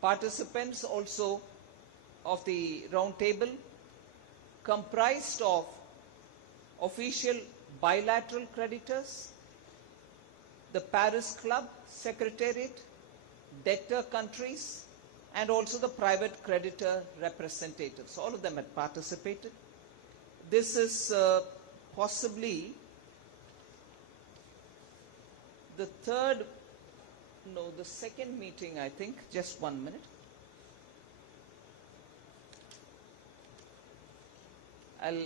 Participants also of the round table comprised of official bilateral creditors, the Paris Club Secretariat, debtor countries, and also the private creditor representatives. All of them had participated. This is possibly the second meeting, I think. Just 1 minute. I'll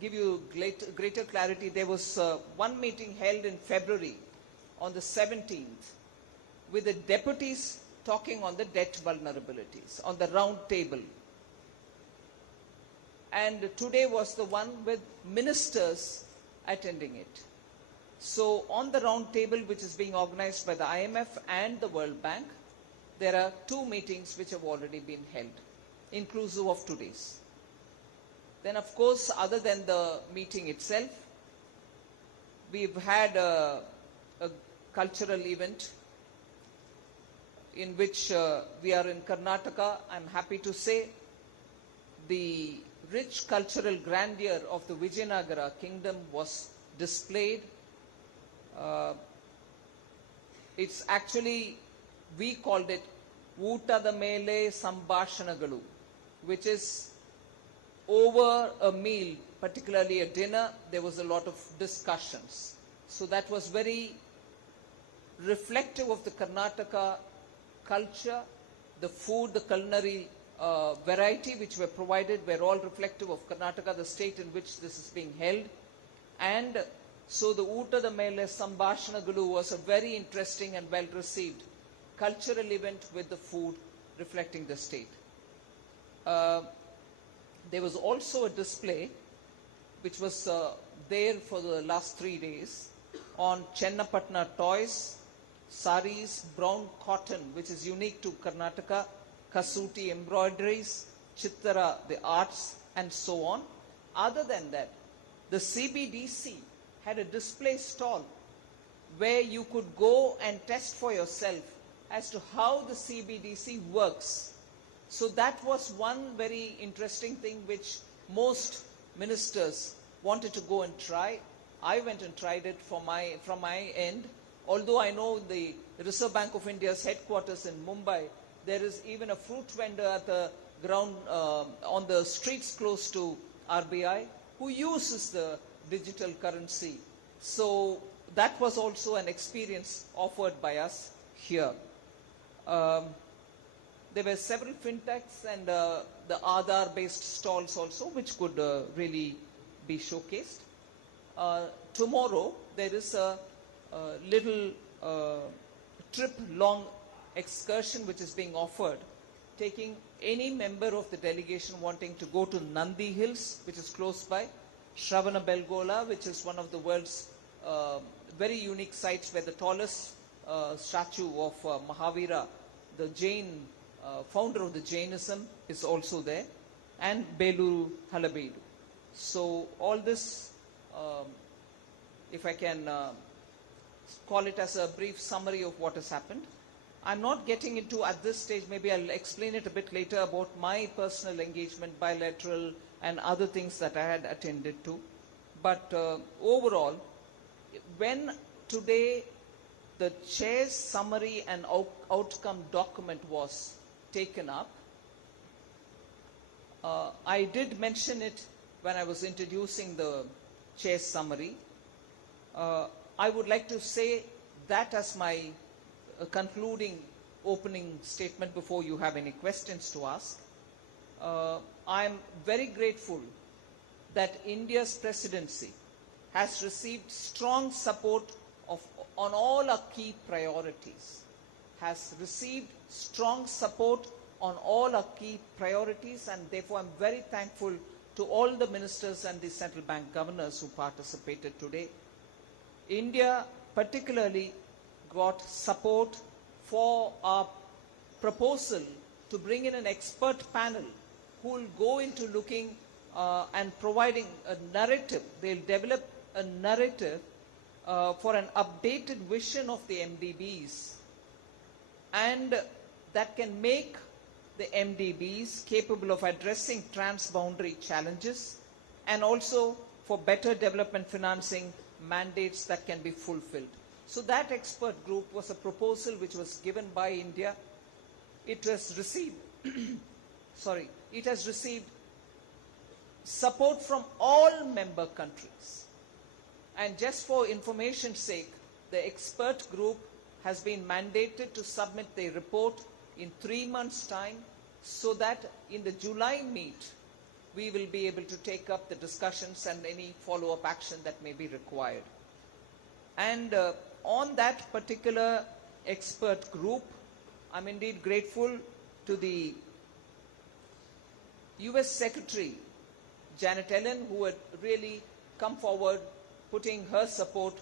give you greater clarity. There was one meeting held in February on the 17th with the deputies talking on the debt vulnerabilities on the round table. And today was the one with ministers attending it. So on the round table, which is being organized by the IMF and the World Bank, there are 2 meetings which have already been held, inclusive of today's. Then, of course, other than the meeting itself, we've had a cultural event in which we are in Karnataka. I'm happy to say the rich cultural grandeur of the Vijayanagara kingdom was displayed. It's actually, we called it Ootada Mele Sambhashanagalu, which is over a meal, particularly a dinner, there was a lot of discussions. So that was very reflective of the Karnataka culture, the food, the culinary variety which were provided were all reflective of Karnataka, the state in which this is being held. And so the Ootada Mele Sambhashanagalu was a very interesting and well received cultural event with the food reflecting the state. There was also a display which was there for the last 3 days on Chennapatna toys, saris, brown cotton, which is unique to Karnataka, Kasuti embroideries, Chittara, the arts, and so on. Other than that, the CBDC had a display stall where you could go and test for yourself as to how the CBDC works. So that was one very interesting thing which most ministers wanted to go and try. I went and tried it from my end. Although I know the Reserve Bank of India's headquarters in Mumbai, there is even a fruit vendor at the ground on the streets close to RBI who uses the digital currency. So that was also an experience offered by us here. There were several fintechs and the Aadhaar-based stalls also, which could really be showcased. Tomorrow, there is a little trip-long excursion which is being offered, taking any member of the delegation wanting to go to Nandi Hills, which is close by, Shravanabelgola, which is one of the world's very unique sites where the tallest statue of Mahavira, the Jain founder of the Jainism, is also there, and Beluru Halabedu. So all this, if I can call it as a brief summary of what has happened. I'm not getting into at this stage, maybe I'll explain it a bit later about my personal engagement, bilateral and other things that I had attended to. But overall, when today the chair's summary and outcome document was taken up, I did mention it when I was introducing the chair's summary. I would like to say that as my concluding opening statement before you have any questions to ask. I am very grateful that India's presidency has received strong support on all our key priorities, has received strong support on all our key priorities, and therefore I'm very thankful to all the ministers and the central bank governors who participated today. India particularly got support for our proposal to bring in an expert panel who will go into looking and providing a narrative. They'll develop a narrative for an updated vision of the MDBs and that can make the MDBs capable of addressing transboundary challenges and also for better development financing mandates that can be fulfilled. So that expert group was a proposal which was given by India. It has received, it has received support from all member countries. And just for information's sake, the expert group has been mandated to submit their report in 3 months' time, so that in the July meet, we will be able to take up the discussions and any follow-up action that may be required. And on that particular expert group, I'm indeed grateful to the US Secretary, Janet Yellen, who had really come forward, putting her support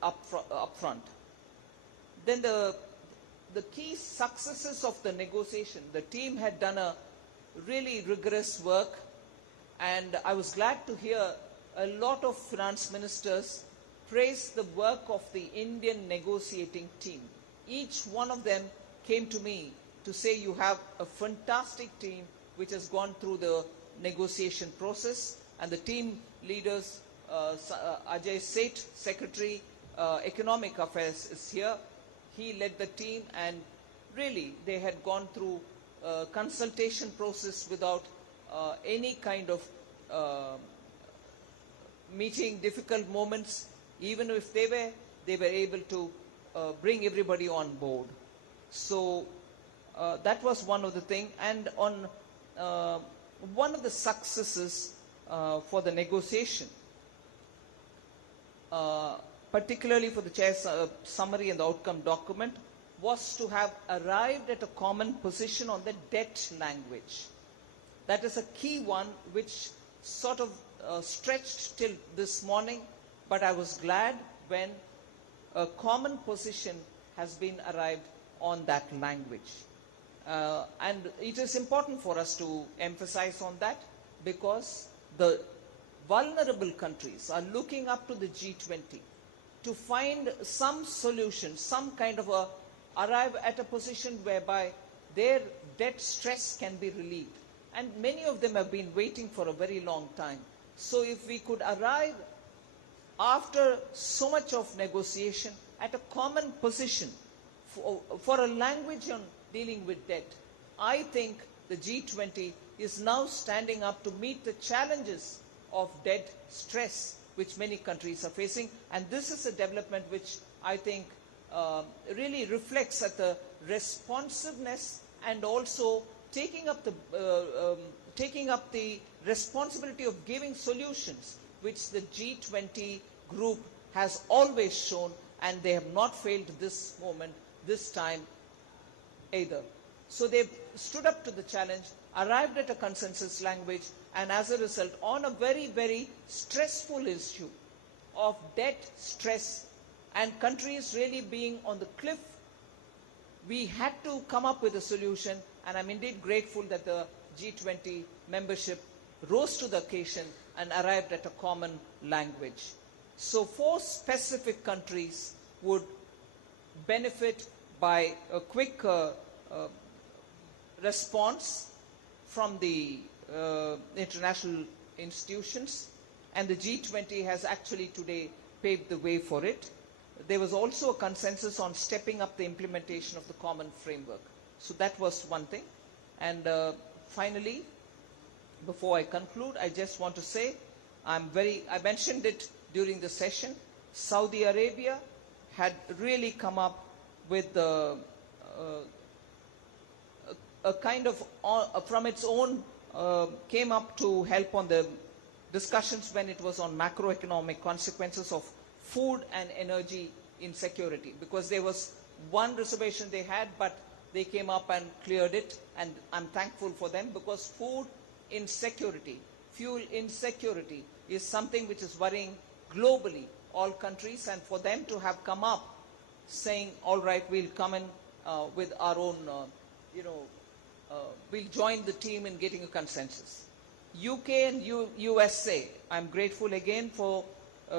up front. Then the key successes of the negotiation, the team had done a really rigorous work, and I was glad to hear a lot of finance ministers praise the work of the Indian negotiating team. Each one of them came to me to say, you have a fantastic team which has gone through the negotiation process, and the team leaders, Ajay Seth, Secretary, Economic Affairs is here. He led the team, and really they had gone through a consultation process without any kind of meeting difficult moments. Even if they were able to bring everybody on board. So that was one of the things. And on one of the successes for the negotiation, particularly for the chair's summary and the outcome document, was to have arrived at a common position on the debt language. That is a key one which sort of stretched till this morning, but I was glad when a common position has been arrived on that language. And it is important for us to emphasize on that, because the vulnerable countries are looking up to the G20 to find some solution, some kind of arrive at a position whereby their debt stress can be relieved. And many of them have been waiting for a very long time. So if we could arrive after so much of negotiation at a common position for a language on dealing with debt, I think the G20 is now standing up to meet the challenges of debt stress which many countries are facing. And this is a development which I think really reflects at the responsiveness and also taking up the responsibility of giving solutions, which the G20 group has always shown, and they have not failed this moment, this time either. So they stood up to the challenge, arrived at a consensus language, and as a result, on a very, very stressful issue of debt stress and countries really being on the cliff, we had to come up with a solution, and I'm indeed grateful that the G20 membership rose to the occasion and arrived at a common language. So 4 specific countries would benefit by a quick response from the international institutions, and the G20 has actually today paved the way for it. There was also a consensus on stepping up the implementation of the common framework. So that was one thing. And finally, before I conclude, I just want to say, I mentioned it during the session, Saudi Arabia had really come up with a kind of, from its own, came up to help on the discussions when it was on macroeconomic consequences of food and energy insecurity, because there was one reservation they had, but they came up and cleared it, and I'm thankful for them, because food insecurity, fuel insecurity is something which is worrying globally all countries, and for them to have come up saying, all right, we'll come in with our own, we'll join the team in getting a consensus. UK and USA, I'm grateful again for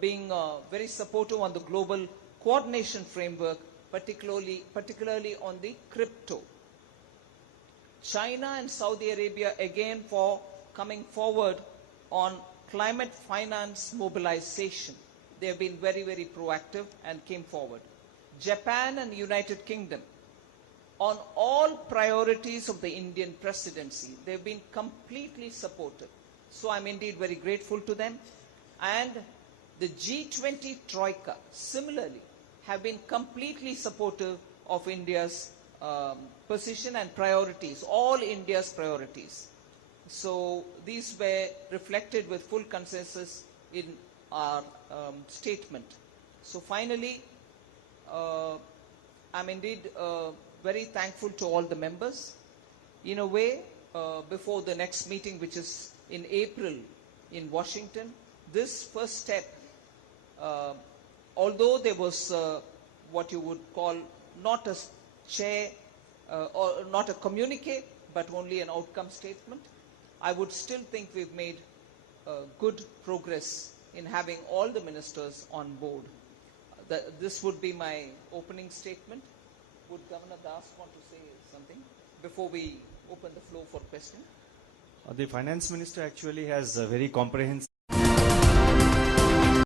being very supportive on the global coordination framework, particularly on the crypto. China and Saudi Arabia again for coming forward on climate finance mobilization. They have been very, very proactive and came forward. Japan and United Kingdom, on all priorities of the Indian presidency, they've been completely supportive. So I'm indeed very grateful to them. And the G20 Troika, similarly, have been completely supportive of India's position and priorities, all India's priorities. So these were reflected with full consensus in our statement. So finally, I'm indeed very thankful to all the members. In a way, before the next meeting, which is in April in Washington, this first step, although there was what you would call not a chair or not a communique, but only an outcome statement, I would still think we've made good progress in having all the ministers on board. This would be my opening statement. Would Governor Das want to say something before we open the floor for questions? The Finance Minister actually has a very comprehensive